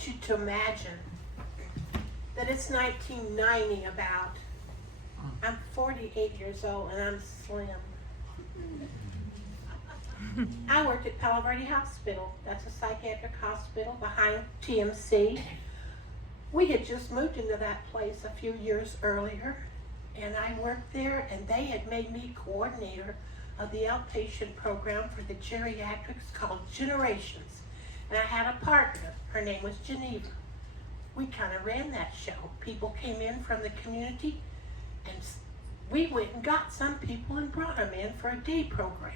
want you to imagine that it's 1990 about. I'm 48 years old and I'm slim. I worked at Palo Verde Hospital. That's a psychiatric hospital behind TMC. We had just moved into that place a few years earlier, and I worked there, and they had made me coordinator of the outpatient program for the geriatrics called Generations. And I had a partner. Her name was Geneva. We kind of ran that show. People came in from the community, and we went and got some people and brought them in for a day program.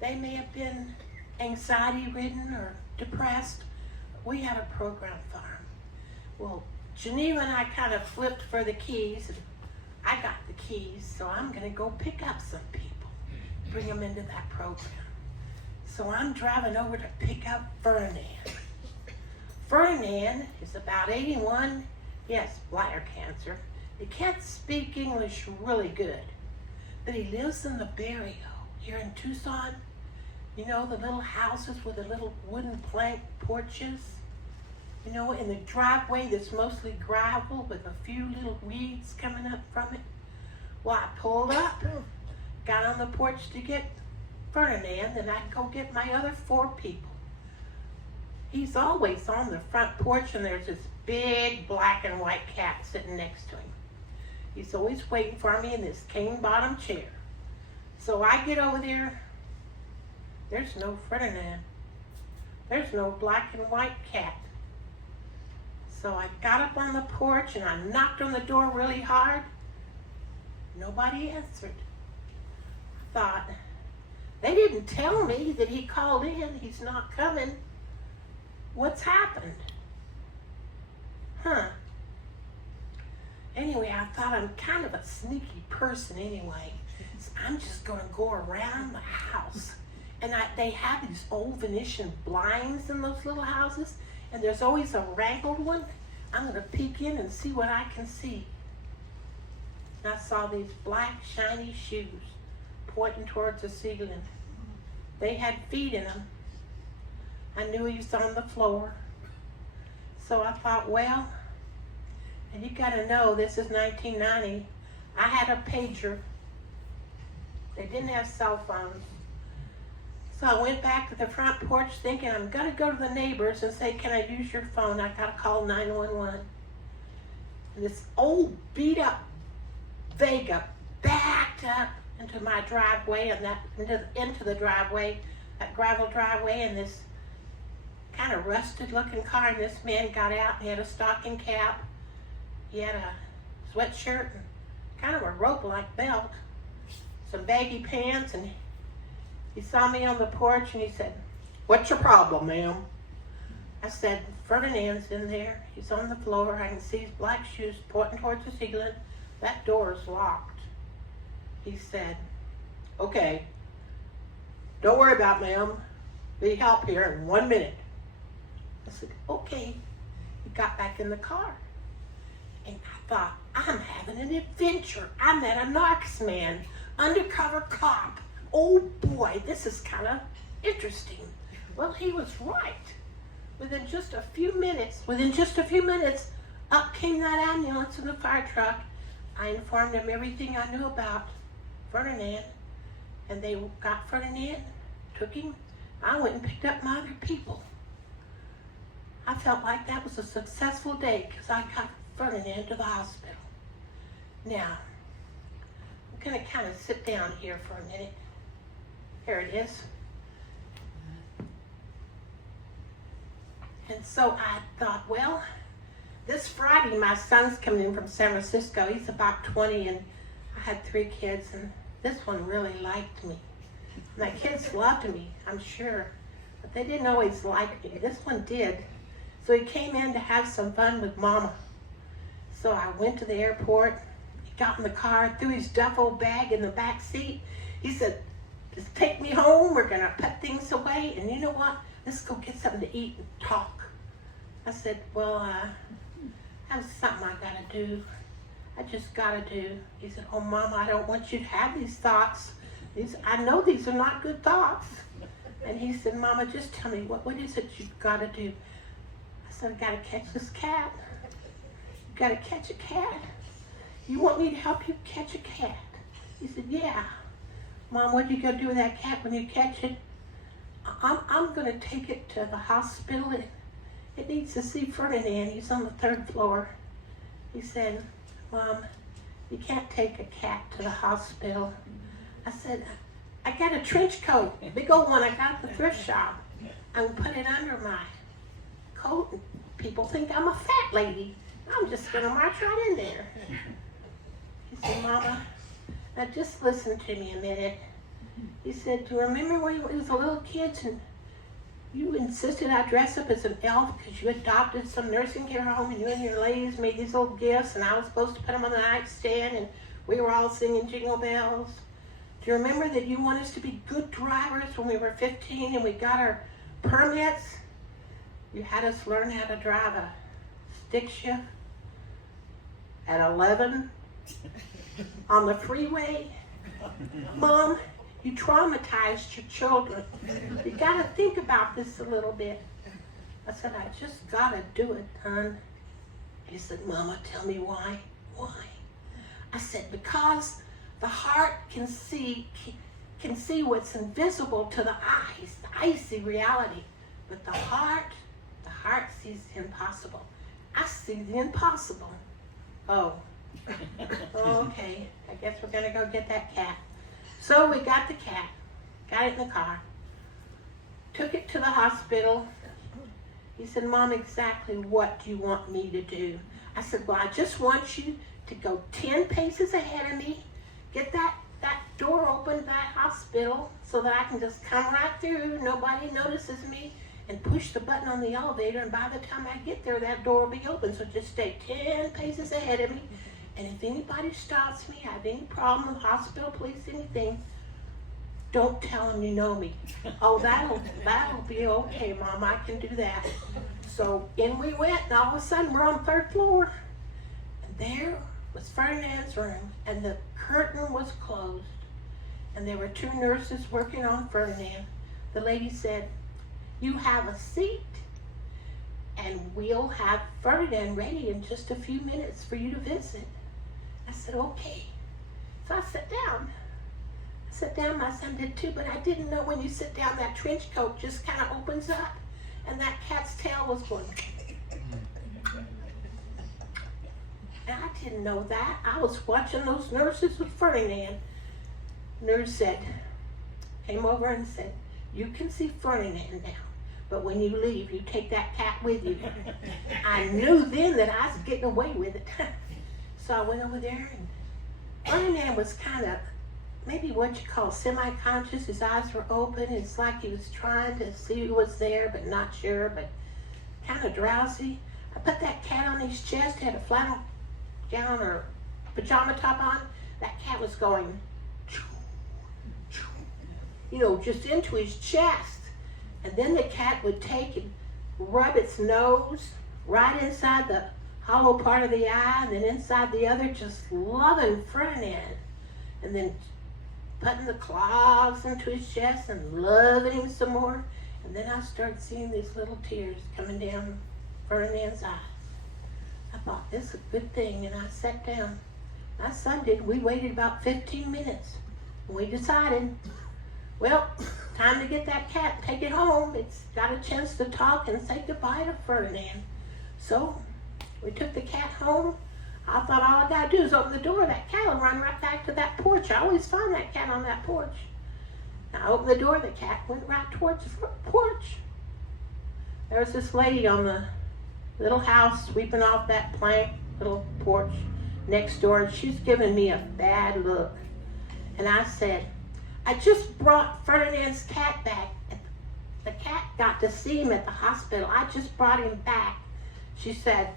They may have been anxiety-ridden or depressed. We had a program for them. Well, Geneva and I kind of flipped for the keys, and I got the keys, so I'm going to go pick up some people, bring them into that program. So I'm driving over to pick up Ferdinand. Ferdinand is about 81. He has bladder cancer. He can't speak English really good, but he lives in the barrio here in Tucson. You know, the little houses with the little wooden plank porches. You know, in the driveway that's mostly gravel with a few little weeds coming up from it. Well, I pulled up, got on the porch to get Ferdinand, and I'd go get my other 4 people. He's always on the front porch, and there's this big black and white cat sitting next to him. He's always waiting for me in this cane bottom chair. So I get over there. There's no Ferdinand. There's no black and white cat. So I got up on the porch and I knocked on the door really hard. Nobody answered. I thought, they didn't tell me that he called in. He's not coming. What's happened? Anyway, I thought I'm kind of a sneaky person anyway. So I'm just going to go around the house. And they have these old Venetian blinds in those little houses. And there's always a wrinkled one. I'm going to peek in and see what I can see. And I saw these black, shiny shoes pointing towards the ceiling. They had feet in them. I knew he was on the floor. So I thought, well, and you got to know, this is 1990. I had a pager. They didn't have cell phones. So I went back to the front porch thinking, I'm going to go to the neighbors and say, can I use your phone? I got to call 911. And this old beat up Vega backed up into my driveway, and into the driveway, that gravel driveway, and this kind of rusted looking car, and this man got out. He had a stocking cap. He had a sweatshirt and kind of a rope-like belt, some baggy pants, and he saw me on the porch and he said, "What's your problem, ma'am?" I said, "Ferdinand's in there. He's on the floor. I can see his black shoes pointing towards the ceiling. That door is locked." He said, "Okay, don't worry about it, ma'am. Be help here in 1 minute." I said, "Okay." He got back in the car. And I thought, I'm having an adventure. I met a Knox man, undercover cop. Oh boy, this is kind of interesting. Well, he was right. Within just a few minutes, up came that ambulance and the fire truck. I informed them everything I knew about Ferdinand, and they got Ferdinand, took him. I went and picked up my other people. I felt like that was a successful day because I got Ferdinand to the hospital. Now, I'm going to kind of sit down here for a minute. Here it is. And so I thought, well, this Friday my son's coming in from San Francisco. He's about 20, and I had 3 kids, and this one really liked me. My kids loved me, I'm sure, but they didn't always like me. This one did. So he came in to have some fun with Mama. So I went to the airport. He got in the car, threw his duffel bag in the back seat. He said, "Just take me home. We're going to put things away. And you know what? Let's go get something to eat and talk." I said, "Well, that's something I got to do. I just got to do." He said, "Oh, Mama, I don't want you to have these thoughts. I know these are not good thoughts." And he said, "Mama, just tell me, what is it you've got to do?" I said, I gotta catch this cat. You gotta catch a cat. You want me to help you catch a cat? He said, yeah. Mom, what are you gonna do with that cat when you catch it? I'm gonna take it to the hospital. It needs to see Ferdinand. He's on the 3rd floor. He said, Mom, you can't take a cat to the hospital. I said, I got a trench coat, big old one I got at the thrift shop. I'm gonna put it under my coat and people think I'm a fat lady. I'm just gonna march right in there. He said, Mama, now just listen to me a minute. He said, do you remember when we was a little kids and you insisted I dress up as an elf because you adopted some nursing care home and you and your ladies made these little gifts and I was supposed to put them on the nightstand and we were all singing jingle bells? Do you remember that you want us to be good drivers when we were 15 and we got our permits? You had us learn how to drive a stick shift at 11 on the freeway. Mom, you traumatized your children. You gotta think about this a little bit. I said, I just gotta do it, hon. He said, Mama, tell me why. Why? I said, because the heart can see what's invisible to the eyes. The eyes see reality. But the heart sees the impossible. I see the impossible. Oh. Okay. I guess we're gonna go get that cat. So we got the cat, got it in the car, took it to the hospital. He said, Mom, exactly what do you want me to do? I said, well, I just want you to go 10 paces ahead of me, get that door open to that hospital so that I can just come right through, nobody notices me, and push the button on the elevator, and by the time I get there, that door will be open. So just stay 10 paces ahead of me. And if anybody stops me, have any problem with hospital, police, anything, don't tell them you know me. Oh, that'll be okay, Mom, I can do that. So in we went, and all of a sudden we're on the 3rd floor. And there was Ferdinand's room, and the curtain was closed. And there were 2 nurses working on Ferdinand. The lady said, you have a seat, and we'll have Ferdinand ready in just a few minutes for you to visit. I said, okay. So I sat down. My son did too, but I didn't know when you sit down, that trench coat just kind of opens up, and that cat's tail was going. And I didn't know that. I was watching those nurses with Ferdinand. Nurse came over and said, you can see Ferdinand now, but when you leave, you take that cat with you. I knew then that I was getting away with it. So I went over there, and Ferdinand was kind of, maybe what you call semi-conscious. His eyes were open. It's like he was trying to see who was there, but not sure, but kind of drowsy. I put that cat on his chest, had a flannel gown or pajama top on. That cat was going, just into his chest. And then the cat would take and rub its nose right inside the hollow part of the eye, and then inside the other, just loving Ferdinand. And then putting the claws into his chest and loving him some more. And then I started seeing these little tears coming down Ferdinand's eyes. I thought, this is a good thing, and I sat down. My son did. We waited about 15 minutes. And we decided, well, time to get that cat, take it home. It's got a chance to talk and say goodbye to Ferdinand. So we took the cat home. I thought all I gotta do is open the door. That cat will run right back to that porch. I always find that cat on that porch. I opened the door. The cat went right towards the front porch. There was this lady on the little house sweeping off that plank little porch next door, and she's giving me a bad look. And I said, I just brought Ferdinand's cat back. The cat got to see him at the hospital. I just brought him back. She said,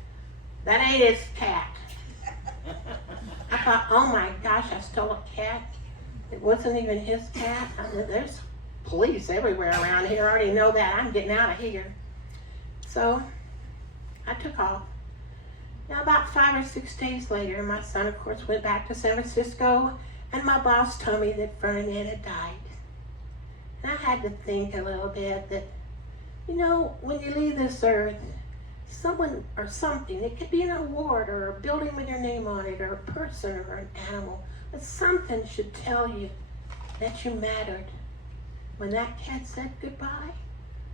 that ain't his cat. I thought, oh my gosh, I stole a cat. It wasn't even his cat. I mean, there's police everywhere around here. I already know that. I'm getting out of here. So I took off. Now about 5 or 6 days later, my son, of course, went back to San Francisco, and my boss told me that Ferdinand had died. And I had to think a little bit that, when you leave this earth, someone or something, it could be an award or a building with your name on it or a person or an animal, but something should tell you that you mattered. When that cat said goodbye,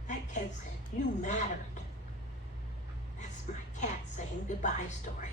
that cat said, you mattered. That's my cat saying goodbye story.